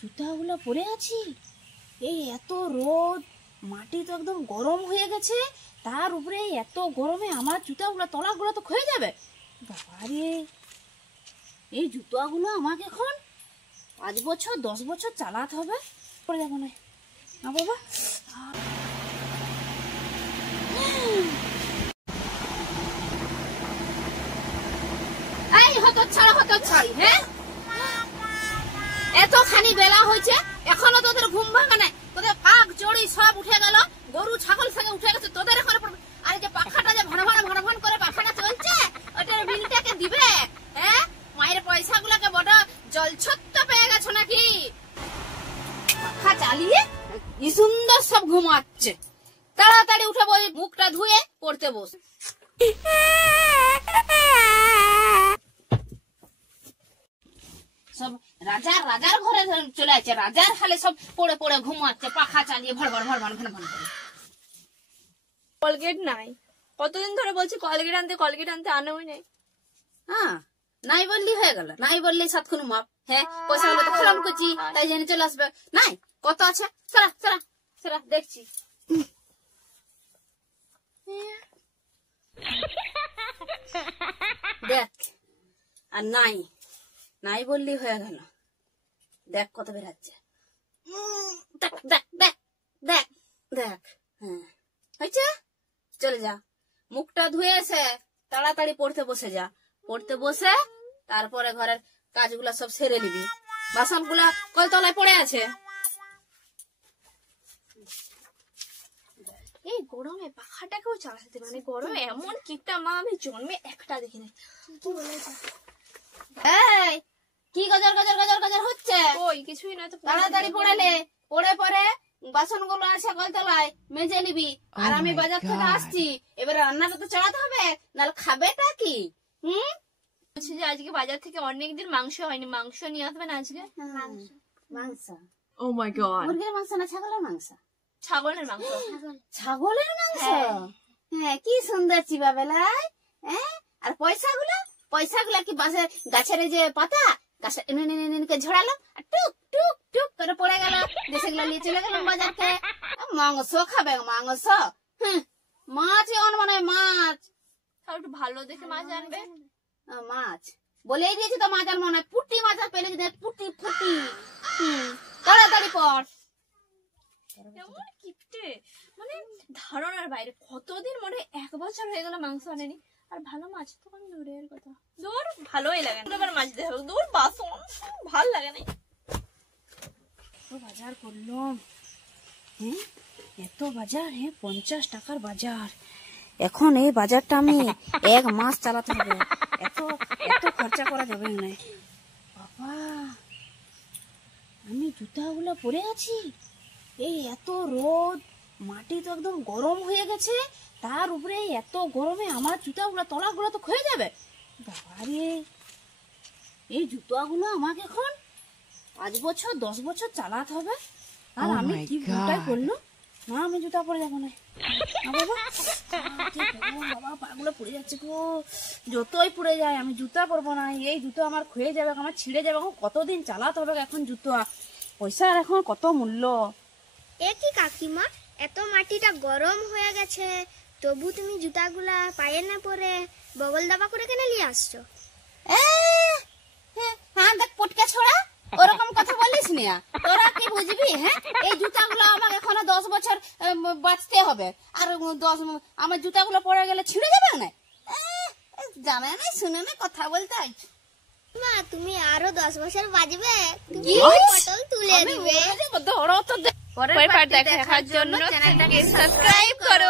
জুতাগুলো পরে আছি, এই এত রোদ, মাটি তো একদম গরম হয়ে গেছে, তার উপরে এত গরমে আমার জুতাগুলো তলাগুলো তো ক্ষয়ে যাবে। বাবারে, এই জুতাগুলো আমাকে এখন 5 বছর 10 বছর চালাতে হবে। পরে যাবো না বাবা। এই হতচ্ছাড়ি, হ্যাঁ, এতখানি বেলা হয়েছে এখনো তোদের ঘুম ভাঙে নাই। তোদের কাক চড়ি সব উঠে গেল, গরু ছাগল সঙ্গে উঠে গেছে, তোদের এখন আর যে পাখাটা যে ভন ভন করে পাখাটা চলছে, ওটার বিলটাকে দিবে? হ্যাঁ, মায়ের পয়সা গুলাকে বড় জলছত্ত পেয়ে গেছো নাকি? পাখা চালিয়ে কি সুন্দর সব ঘুমাচ্ছে। তাড়াতাড়ি উঠে বই, মুখটা ধুয়ে পড়তে বস। সব রাজার ঘরে চলে আছে, রাজার হালে সব পড়ে পড়ে ঘুমাচ্ছে, পাখা চালিয়ে ভড় ভড় করে। কলগেট নাই, কতদিন ধরে বলছি কলগেট আনতে আনোই নাই। হ্যাঁ, নাই বললি হয়ে গেল, নাই বললি সাতক্ষণ মাপ। হ্যাঁ, পয়সা গুলো তো খলাম করছি, তাই জেনে চলে আসবে। নাই, কত আছে, সারা দেখছি। দেখ, আর নাই বললি হয়ে গেল। দেখ কত বেরাচ্ছে, দেখ। হ্যাঁ, হয়েছে, চলে যা, মুখটা ধুয়ে এসে তাড়াতাড়ি পড়তে বসে যা। পড়তে বসে তারপরে ঘরের কাজগুলা সব সেরে নিবি। বাসন গুলা কলতলায় পড়ে আছে। এই গরমে পাখাটাকেও চালাতে, মানে গরমে এমন কিপটা মা আমি জন্মে একটা দেখিনি। এই কি গজর হচ্ছে? ওই কিছুই না তো, তাড়াতাড়ি পড়ে বাসন গুলো আছে কলতলায়, মেজে নিবি। আর আমি বাজার থেকে আসছি, এবার রান্নাটা তো চালাতে হবে, নাহলে খাবেটা কি? বলছি যে আজকে বাজার থেকে অনেকদিন মাংস হয়নি, মাংস নিয়ে আসবেন আজকে। মাংস? ও মাই গড, মুরগির মাংস না ছাগলের মাংস? ছাগলের মাংস। ছাগলের মাংস? হ্যাঁ, কি সুন্দর চিবা বেলায়। হ্যাঁ, আর পয়সাগুলা কি বাসে গাছের যে পাতা, গাছে ঝরালাম, আর টুক টুক টুক করে পড়ে গেল, সেগুলো নিয়ে চলে গেলাম বাজারকে। মাংস খাবে, মাংস? মাছ এমন মনে হয়, মাছ একটু ভালো দেখে মাছ আনবে। মাছ বলেই দিয়েছি তো, মাছ আর মনে হয় পুটি মাছ আর পেলে যদি পুটি। তাড়াতাড়ি পড়। এমন কিপটে, মানে ধারণার বাইরে। কতদিন মনে 1 বছর হয়ে গেল মাংস আনেনি, আর ভালো মাছ তো কোন দূরের কথা, দূর ভালোই লাগে না। আবার মাছ দিতে হবে, দূর বাসন ভাল লাগে না। বাজার করলাম, হ্যাঁ, এত বাজার, হ্যাঁ 50 টাকার বাজার। এখন এই বাজারটা আমি 1 মাস চালাতে হবে, এত খরচা করা যাবে না। বাবা, আমি জুতাগুলো পরে আছি, এই এত রোদ, মাটি তো একদম গরম হয়ে গেছে, তার উপরে এত গরমে আমার জুতাগুলো তলাগুলো তো ক্ষয়ে যাবে। বাবারে, এই জুতাগুলো আমাকে এখন 5 বছর 10 বছর চালাতে হবে। আর আমি কি ভুলটাই করলো, না আমি জুতা পরে যাবো না। বাবা, পাগুলো পড়ে যাচ্ছে গো, যতই পড়ে যায় আমি জুতা পরবো না। এই জুতো আমার ক্ষয়ে যাবে, আমার ছিঁড়ে যাবে, এখন কতদিন চালাতে হবে এখন জুতো, পয়সার এখন কত মূল্য। এ কি কাকিমা, এত মাটিটা গরম হয়ে গেছে, তবু তুমি জুতাগুলা পায়ে না পরে বগল দাবা করে কেন নিয়ে আসছো? হ্যাঁ দেখ পটকা ছোড়া, ওরকম কথা বলিস না, তোরা কি বুঝবি? হ্যাঁ, এই জুতাগুলো আমাকে এখনো 10 বছর বাঁচতে হবে, আর আমার জুতাগুলো পরে গেলে ছিঁড়ে যাবে না। জানে না, শুনে না, কথা বলতে আইছি। মা, তুমি আরো 10 বছর বাজবে, তুমি পটল তুলে দিবে। পরের পার্ট দেখার জন্য চ্যানেলটাকে সাবস্ক্রাইব করো।